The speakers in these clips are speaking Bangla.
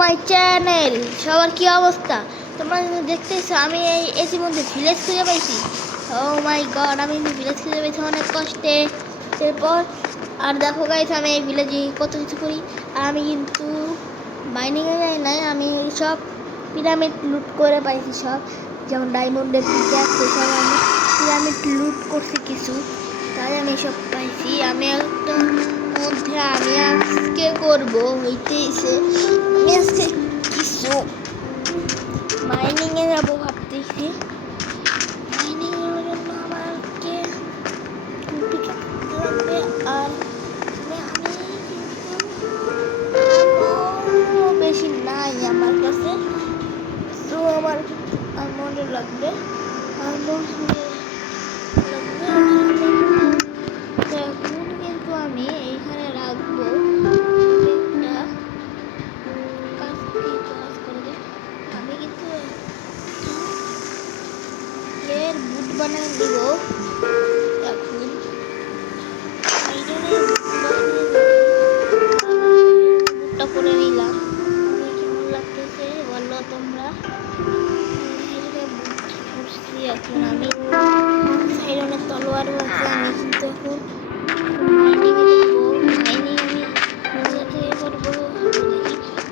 My channel. সবার কি অবস্থা? তোমরা দেখতেছো আমি এই এসির মধ্যে ভিলেজ খুঁজে পাইছি। ও মাই গড, আমি কিন্তু ভিলেজ খুঁজে পাইছি অনেক কষ্টে। এরপর আর দেখো গাইস, আমি এই ভিলেজে কত কিছু করি। আর আমি কিন্তু মাইনিংয়ে যাই নাই, আমি সব পিরামিড লুট করে পাইছি সব, যেমন ডায়মন্ডের পিকাক্স, এসব আমি পিরামিড লুট করছি কিছু, তাই আমি সব পাইছি। আমি একটা মধ্যে আমি আজকে করবো হইতেছে, আমি আজকে কিছু মাইনিংয়ে যাবো ভাবতেছি। মাইনিংয়ের জন্য আমাকে লাগবে, আর আমি বেশি নাই আমার কাছে, তো আমার আর্মন্ড লাগবে, আর্মন্ড এখন কিন্তু আমি এইখানে রাখবো একটা কাজ করে দিই। আমি কিন্তু এর বুট বানিয়ে দিব এখন। বুটটা করে নিলাম, কেমন লাগতেছে বললো তোমরা। এখন আমি সাইরনের তলোয়ারও আছে, আমি কিন্তু এখন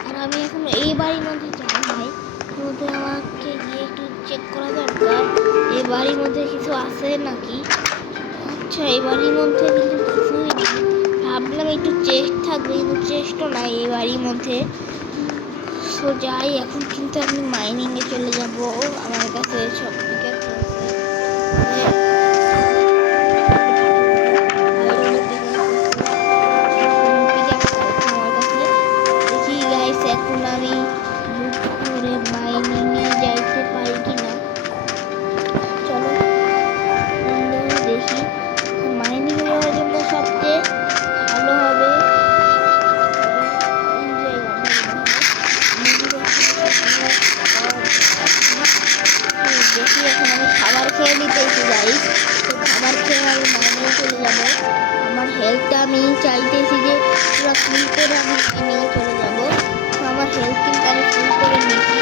আর আমি এখন এই বাড়ির মধ্যে যাওয়া হয় মধ্যে আমাকে গিয়ে একটু চেক করা দরকার এই বাড়ির মধ্যে কিছু আছে নাকি। আচ্ছা, এই বাড়ির মধ্যে কিন্তু কিছুই নেই, ভাবলাম একটু চেস্ট থাকবে, কিন্তু চেস্টও নাই এই বাড়ির মধ্যে। সো যাই, এখন কিন্তু আমি মাইনিংয়ে চলে যাব। আমার কাছে সব থেকে এখন আমি লুট করে মাইনিংয়ে যাইতে পারি কিনা, চলো দেখি। মাইনিংয়ে যাওয়ার জন্য সবচেয়ে ভালো হবে দেখি। এখন আমি খাবার খেয়ে নিতেছি গাইস, তো খাবার খেয়ে আমি মাইনিংয়ে চলে যাব। আমার হেলথটা আমি চাইতেছি যে পুরো ফুল করে আমি মাইনিংয়ে চলে যাব। তো আমার হেলথ কিন্তু আমি ফুল করে নিয়েছি।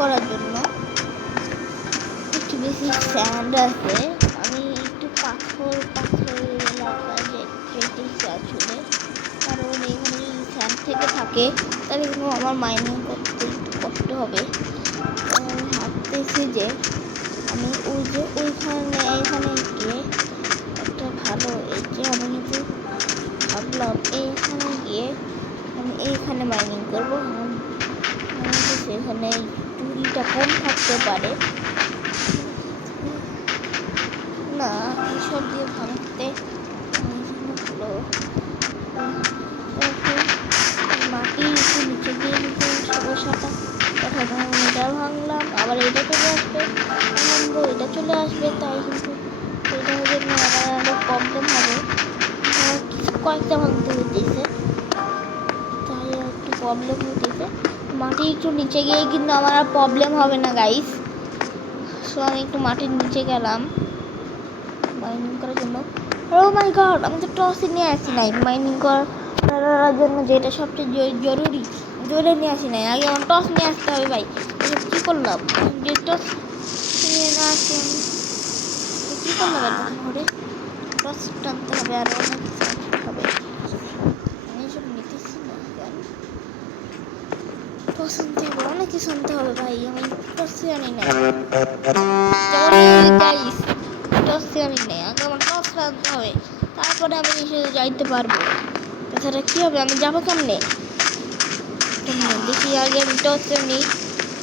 করার জন্য একটু বেশি স্যান্ড আছে, আমি একটু পাথর এলাকায় যেতে ইচ্ছা আসলে, কারণ এখানে যদি স্যান্ড থেকে থাকে তাহলে কিন্তু আমার মাইনিং করতে একটু কষ্ট হবে। আমি ভাবতেছি যে আমি ওই যে এইখানে গিয়ে একটা ভালো, এই যে আমি কিন্তু ভাবলাম এইখানে গিয়ে আমি এইখানে মাইনিং করবো। সেখানে চুরিটা কম থাকতে পারে না, এইসব দিয়ে ভাঙতে ভালো। মাটির একটু নিচে দিয়ে নিতে সমস্যাটা, এটা ভাঙলাম, আবার এটা চলে আসবে, ভাঙবো এটা চলে আসবে, তাই কিন্তু এটার জন্য আমার আরও প্রবলেম হবে। কয়েকটা ভাঙতে হইতেছে, তাই একটু প্রবলেম হইতেছে। মাটি একটু নিচে গিয়ে কিন্তু আমার আর প্রবলেম হবে না গাইস। সো আমি একটু মাটির নিচে গেলাম মাইনিং করার জন্য। ও মাই গড, আমি তো টস নিয়ে আসি নাই মাইনিং করার জন্য, যেটা সবচেয়ে জরুরি, জোরে নিয়ে আসি নাই। আগে আমার টস নিয়ে আসতে হবে ভাই। কী করলাম যে টস নিয়ে না আসি, আমি কী করলাম ঘরে টস টানতে হবে, আর অনেক কিছু আনতে হবে। আমি এসব নিতেছি না কেন? টস আনতে হবে, অনেক কিছু আনতে হবে ভাই। আমি টসই আনি নাই, গাইস টসই আনি নাই। আগে আমার টস আনতে হবে, তারপরে আমি যাইতে পারবো। তাছাড়া কি হবে? আমি যাবো কেমনে? দেখি আগে আমি টসটা নিই।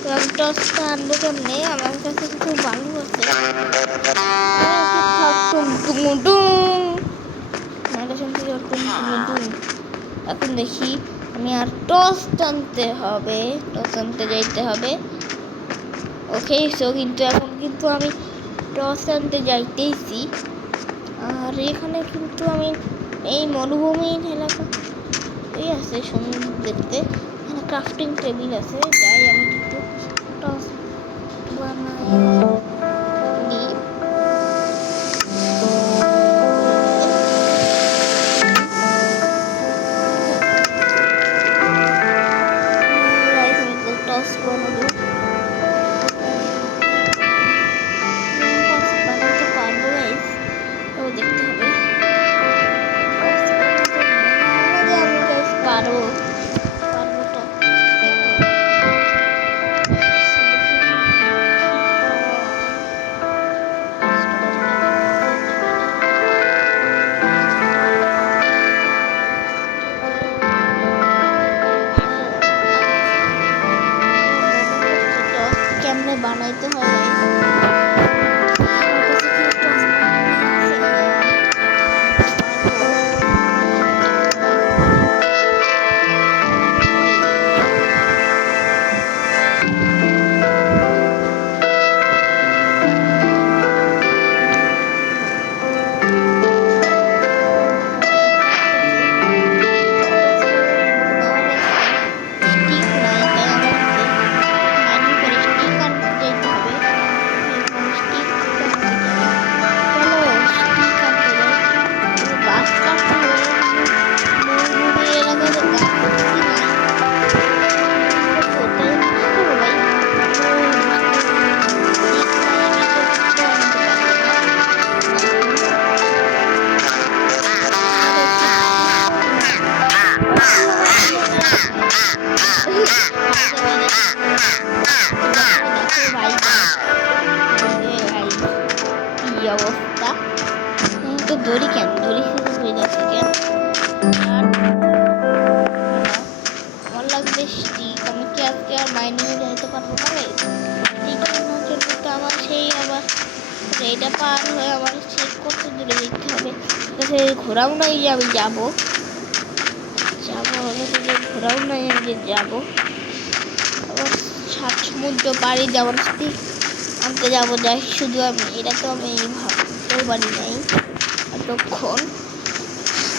তো আমি টসটা আনবো কেমনে? আমার কাছে কিছু বালু আছে। এখন দেখি আমি আর টস টানতে হবে, টস আনতে যাইতে হবে। ওকে সো কিন্তু এখন কিন্তু আমি টস আনতে যাইতেইছি। আর এখানে কিন্তু আমি এই মরুভূমির এলাকা এই আছে সুন্দর দেখতে। এখানে ক্রাফটিং টেবিল আছে, যাই আমি একটু টস বানাই নিই। টস বানাবো, টস বানাতে পারবো গাইস, তো দেখতে হবে। টস বানাতে আমি গাইস পারবো তো। কেমনে বানাইতে হয় অবস্থা? তো দড়ি কেন, দড়ি হয়ে যাচ্ছে কেন? আমার লাগবে স্টিক। আমি কি আজকে আর মাইনিং এ যাইতে পারবো না? স্টিক আনার জন্য তো আমার সেই আবার এটা পার হয়ে আমার চেক করতে দূরে যেতে হবে। ঘোরাও নাই যে আমি যাবো, ঘোরাও নাই আমি যাবো। আবার সাত সমুদ্র পাড়ি যাওয়ার স্টিক আনতে যাবো, যাই শুধু আমি। এটা তো আমি ভাবতেও পারি নাই এতক্ষণ।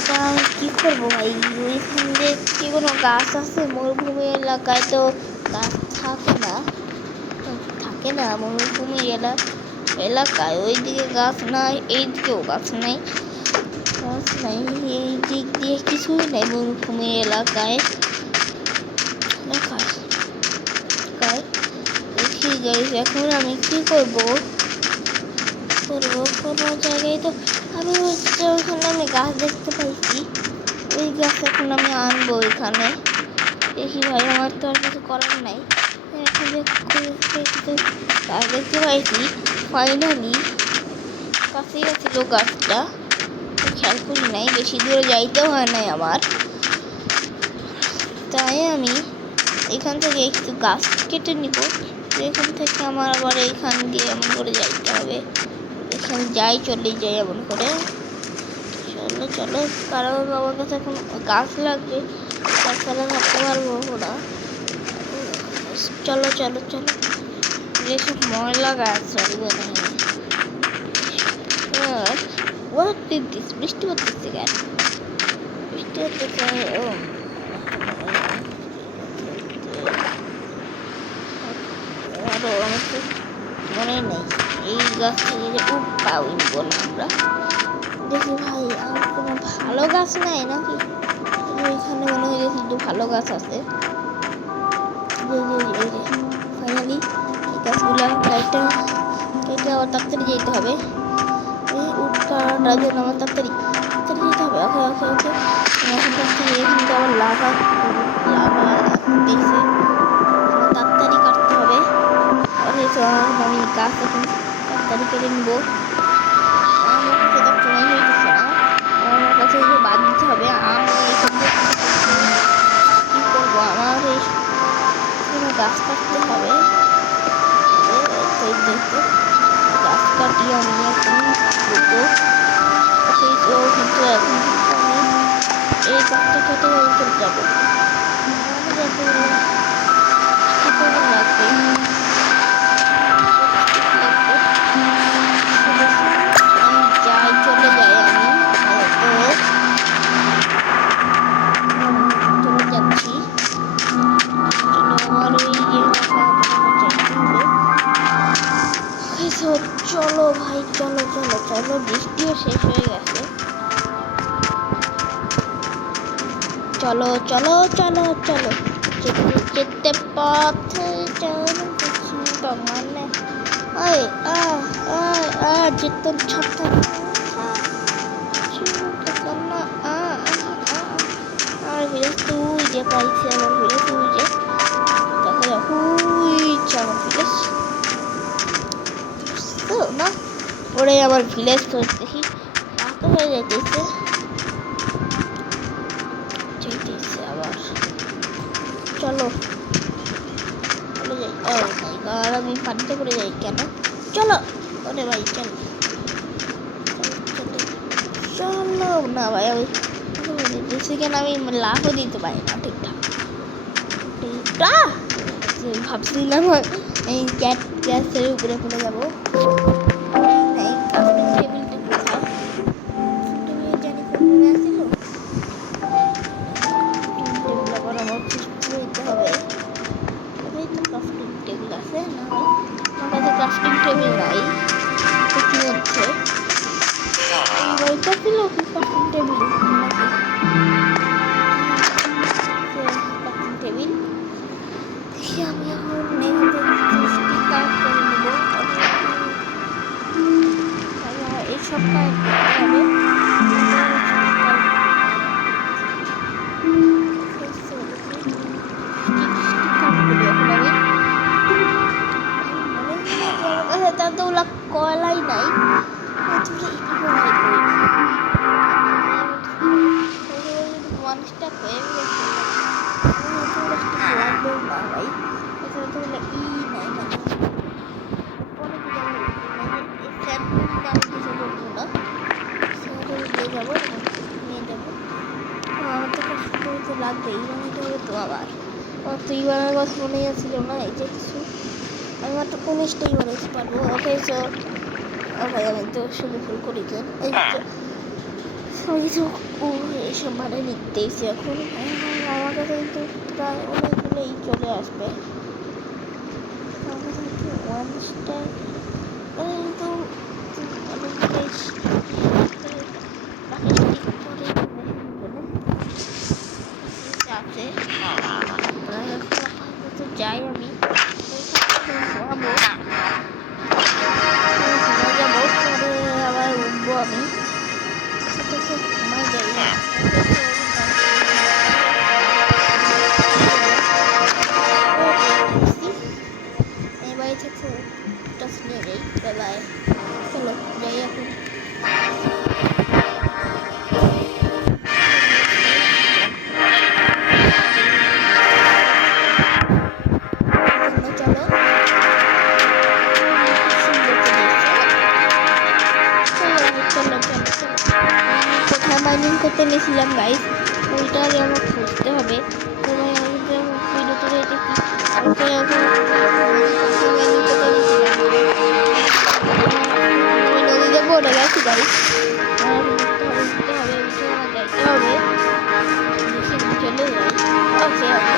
তা কি করবো ভাই? ওইখানে কি কোনো গাছ আছে? মরুভূমি এলাকায় তো গাছ থাকে না মরুভূমি এলাকায়। ওইদিকে গাছ নাই, এইদিকেও গাছ নাই, এই দিক দিয়ে কিছুই নাই মরুভূমি এলাকায়। দেখি গাইস এখন আমি কি করবো কোনো জায়গায় তো আমি ওইখানে আমি গাছ দেখতে পাইছি, ওই গাছ এখন আমি আনবো এখানে। দেখি ভাই, আমার তো আর কিছু করার নাই। এখন কিছু গাছ দেখতে পাইছি ফাইনালি, কাছেই ছিল গাছটা, খেয়াল করি নাই, বেশি দূরে যাইতেও হয় নাই আমার। তাই আমি এখান থেকে একটু গাছ কেটে নিব। এখান থেকে আমার আবার এইখান দিয়ে এমন করে যাইতে হবে। এখানে চলে যাই এমন করে। চলো কারণ আমার কাছে এখন গাছ লাগবে, তাছাড়া থাকতে পারবো না। চলো যেসব ময়লা গাছ চলবে না। বৃষ্টি হচ্ছে কেন? বৃষ্টি হচ্ছে আরো আমাকে মনে নেই এই গাছ থেকে যে উঠবো না আমরা। দেখি ভাই আর কোনো ভালো গাছ নাই নাকি? এখানে মনে হয় শুধু ভালো গাছ আছে। ফাইনালি এই গাছগুলো কেটে আবার তাড়াতাড়ি যেতে হবে। তার জন্য আমার তাড়াতাড়ি তাড়াতাড়ি যেতে হবে। ওকে ওকে ওকে এখানকার থেকে এখানটা আবার লাভা লাভা দিয়েছে, আমার তাড়াতাড়ি কাটতে হবে। ওকে তো আমি গাছ এখন তাড়াতাড়ি কেটে নিবো। আমার কাছে তো সময় হয়ে গেছে না, আমার কাছে যে বাদ দিতে হবে। আমি এখান থেকে কী করবো, আমার এই গাছ কাটতে হবে। গাছ কাটিয়ে আমি এখন দুটো সেই তো কিন্তু এখন আমি এই গাছটা কেটে আমি চলে যাবো। লাগবে যাই চলে যাই আমি চলে যাচ্ছি। আমার ওই চলো ভাই চলো চলো চলো, বৃষ্টিও শেষ হয়ে গেছে। চলো চলো চলো চলো যেতে যেতে পথে মানে যেত ছাতা আর ভিলেজ তুই যে পাইছি, আমার ভিলেজ তুই যে দেখা যাক আমার ভিলেজ না ওরে আমার ভিলেজ তো দেখি রাত হয়ে যাইতেছে আবার। চলো চলে যাই। ও মাই গড, আমি পানিতে পড়ে যাই কেন? চলো ওরে ভাই চলো চলো না ভাই, আমি কেন আমি লাভও দিতে পারি না ঠিকঠাক। ভাবছিলাম এই গ্যাসের উপরে পড়ে যাবো। ক্রাফটিং টেবিল নাই কি হচ্ছে, ছিল কি ক্রাফটিং টেবিল ক্রাফটিং টেবিল দেখি আমি এখন কাজ করে নেবো। এইসব কাজ করতে হবে। কয়লাই নাই মানুষটা হয়ে গেছে লাগবেও না ভাই, এখানে তো ই নাই মানে কিছু করবো না, নিয়ে যাবো নিয়ে যাবো। আমার তো কষ্ট করতে লাগবেই, বানাইতে হবে তো আবার। আমার তো ইবারের কথা মনে আসছিল না, এই যে কিছু আমি মাত্র 19টাই বানাইতে পারবো। ওকে সো ভাই আমি তো শুধু ফুল করি কেন এই সব কিছু এইসব মানে নিতেইছি এখন। আমার কাছে কিন্তু প্রায় অনেকগুলোই চলে আসবে। আমার কাছে কিন্তু ওয়ান স্টার কিন্তু অনেকগুলোই আছে। যাই আমি আবার উঠবো আমি ঘুমাই যাই না। বাড়ি থেকে টাচ নিয়ে যাই বেলায়। চলো যাই এখন। মাইনিং করতে নিয়েছিলাম গাইস, ওইটা আগে আমার খুঁজতে হবে। নদীতে পড়ে গেছি গাইস, চলে যাই। ওকে ওকে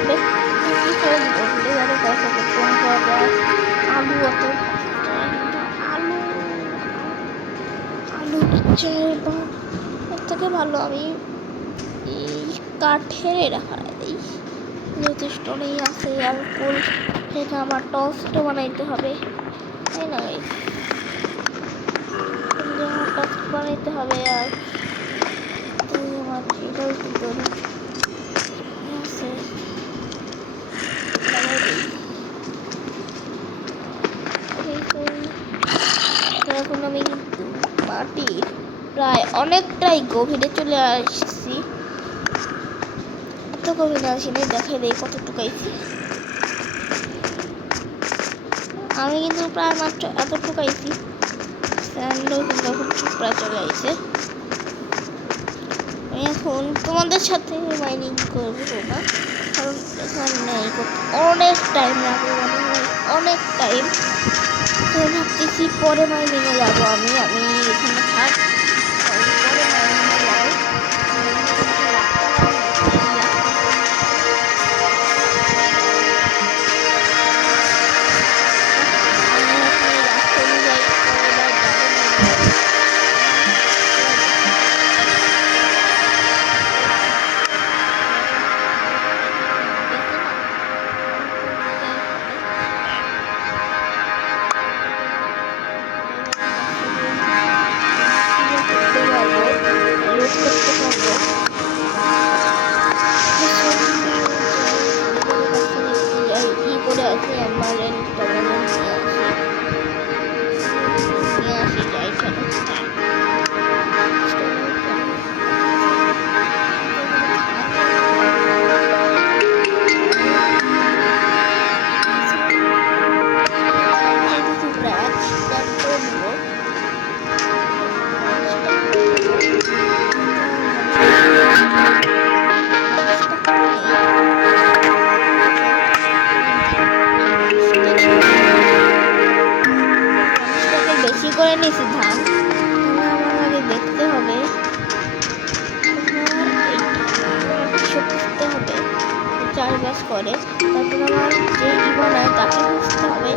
হবে, কি করে বলতে পারে পয়সা কম পাওয়া যায়। আলু অত আলু আলু চাই বা এর থেকে ভালো আমি এই কাঠের রাখা দিই, যেহেতু স্টোনেই আছে। আর কোল থেকে আমার টস্টও বানাইতে হবে, তাই না ভাই? আমার টস্ট বানাইতে হবে। আর আমার এটাও কি করি আছে এখন আমি কিন্তু মাটির প্রায় অনেকটাই গভীরে চলে আসছি। এত গভীরে আসিনি, দেখাই দেয় কতটুকু আইছি। আমি কিন্তু প্রায় মাত্র এতটুকু আইছি, স্যান্ডও কিন্তু এখন প্রায় চলে আসছে। আমি এখন তোমাদের সাথে মাইনিং করবো না, কারণ এখানে অনেক টাইম লাগবে, মনে হয় অনেক টাইম। তো ভাবতেছি পরে মাইনিংয়ে যাবো। আমি এখানে থাক, পরে মাইনিংয়ে যাবো। করে আছে আমার নিয়ে আসি যাই চলো। বেশি করে নিয়েছি ধান, আমার আগে দেখতে হবে, খুঁজতে হবে চাষবাস করে। তারপর আমার যে বানায় তাকে খুঁজতে হবে।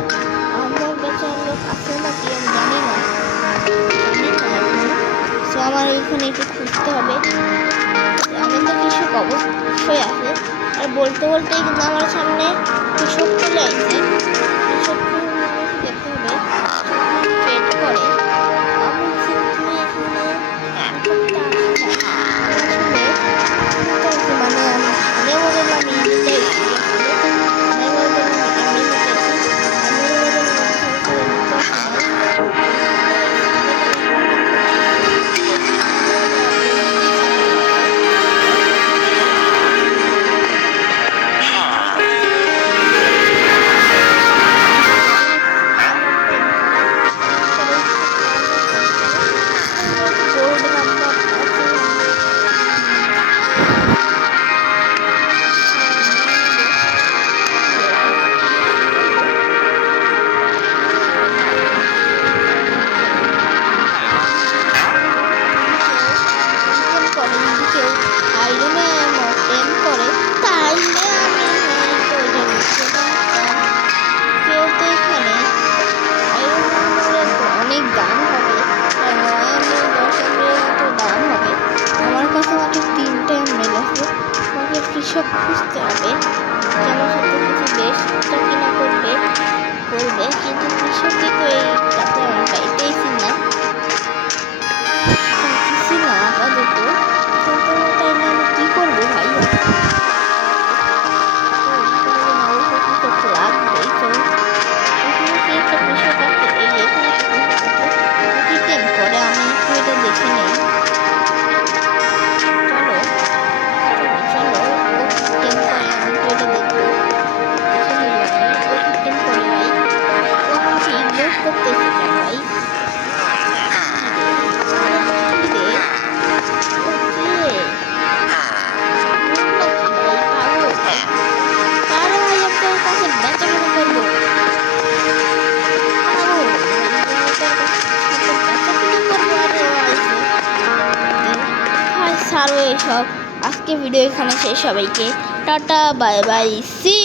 আমার বেচার লোক আছে নাকি আমি জানি না, তো আমার এইখানে একটু খুঁজতে হবে। আমি তো কৃষক অবশ্যই আছে, আর বলতে বলতেই কিন্তু আমার সামনে কৃষক চলে আসছে। কৃষককে দেখতে হবে ট্রেড করে। আমি কিন্তু এখানে মানে আমি ধানে বদল আমি নিতে ধানে বদল আমি নিতে কৃষক খুঁজতে হবে যে আমার সাথে কিছু বেশটা কিনা করবে, কিন্তু কৃষকই তো এই কাছে আমি পাইতেইছি না আপাতত। তাইলে আমি কি করবো ভাই? কৃষক লাগবেই, তো এখানে কি একটা কৃষক আছে, এই এখানে একটা কৃষক আছে, কি টেন করে আমি একটু এটা দেখে নেই। ছাড়ো এসব, আজকে ভিডিও এখানে শেষ। সবাইকে টাটা বাই বাই সি